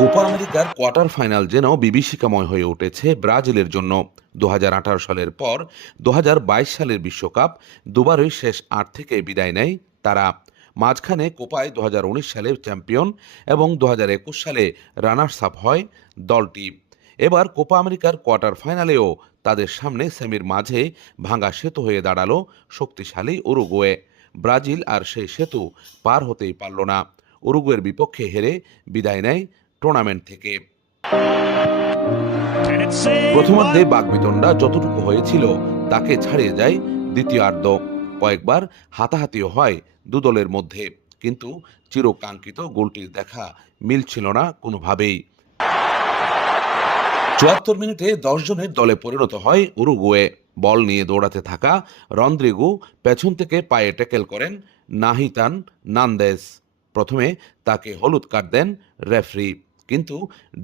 Copa আমেরিকার quarter final যেন বিভীষিকাময় হয়ে উঠেছে ব্রাজিলের জন্য। দু হাজার আঠারো সালের পর দু হাজার বাইশ সালের বিশ্বকাপ দুবারই শেষ আট থেকে বিদায় নেয় তারা। মাঝখানে কোপায় দু হাজার উনিশ সালে চ্যাম্পিয়ন এবং দু হাজার একুশ সালে রানার্স আপ হয় দলটি। এবার কোপা আমেরিকার কোয়ার্টার ফাইনালেও তাদের সামনে সেমির মাঝে ভাঙা সেতু হয়ে দাঁড়াল শক্তিশালী উরুগুয়ে। ব্রাজিল আর সেই সেতু পার হতেই পারল না। উরুগুয়ের বিপক্ষে হেরে বিদায় নেয় টুর্নামেন্ট থেকে। প্রথমার্ধে বাগবিতণ্ডা যতটুকু হয়েছিল তাকে ছাড়িয়ে যায় দ্বিতীয়ার্ধ। কয়েকবার হাতাহাতিও হয় দুদলের মধ্যে কিন্তু চিরকাঙ্ক্ষিত গোলটির দেখা মিলছিল না কোনোভাবেই। চুয়াত্তর মিনিটে দশ জনের দলে পরিণত হয় উরুগুয়ে। বল নিয়ে দৌড়াতে থাকা রন্দ্রিগু পেছন থেকে পায়ে ট্যাকেল করেন নাহিতান নান্দেস। প্রথমে তাকে হলুদ কার্ড দেন রেফরি। কিন্তু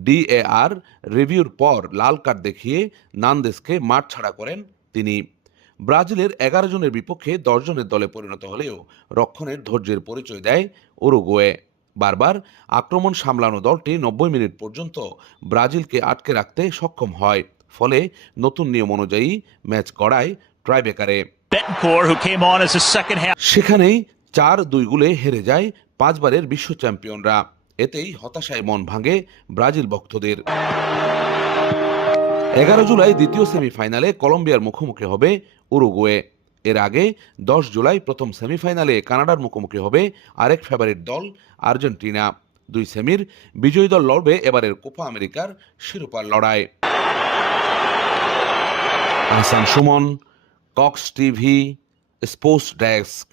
ডিএআর রিভিউর পর লাল কার্ড দেখিয়ে নান্দেসকে মাঠ ছাড়া করেন তিনি। ব্রাজিলের এগারো জনের বিপক্ষে দশ জনের দলে পরিণত হলেও রক্ষণের ধৈর্যের পরিচয় দেয় উরুগুয়ে। বারবার আক্রমণ সামলানো দলটি নব্বই মিনিট পর্যন্ত ব্রাজিলকে আটকে রাখতে সক্ষম হয় ফলে নতুন নিয়ম অনুযায়ী ম্যাচ গড়ায় ট্রাইবেকারে। সেখানেই চার দুই গুলে হেরে যায় পাঁচবারের বিশ্ব চ্যাম্পিয়নরা। এতেই হতাশায় মন ভাঙে ব্রাজিল ভক্তদের। এগারো জুলাই দ্বিতীয় সেমিফাইনালে কলম্বিয়ার মুখোমুখি হবে উরুগুয়ে। এর আগে দশ জুলাই প্রথম সেমিফাইনালে কানাডার মুখোমুখি হবে আরেক ফেভারিট দল আর্জেন্টিনা। দুই সেমির বিজয়ী দল লড়বে এবারের কোপা আমেরিকার শিরোপার লড়াই। Ahsan Suman, Cox TV, sports desk.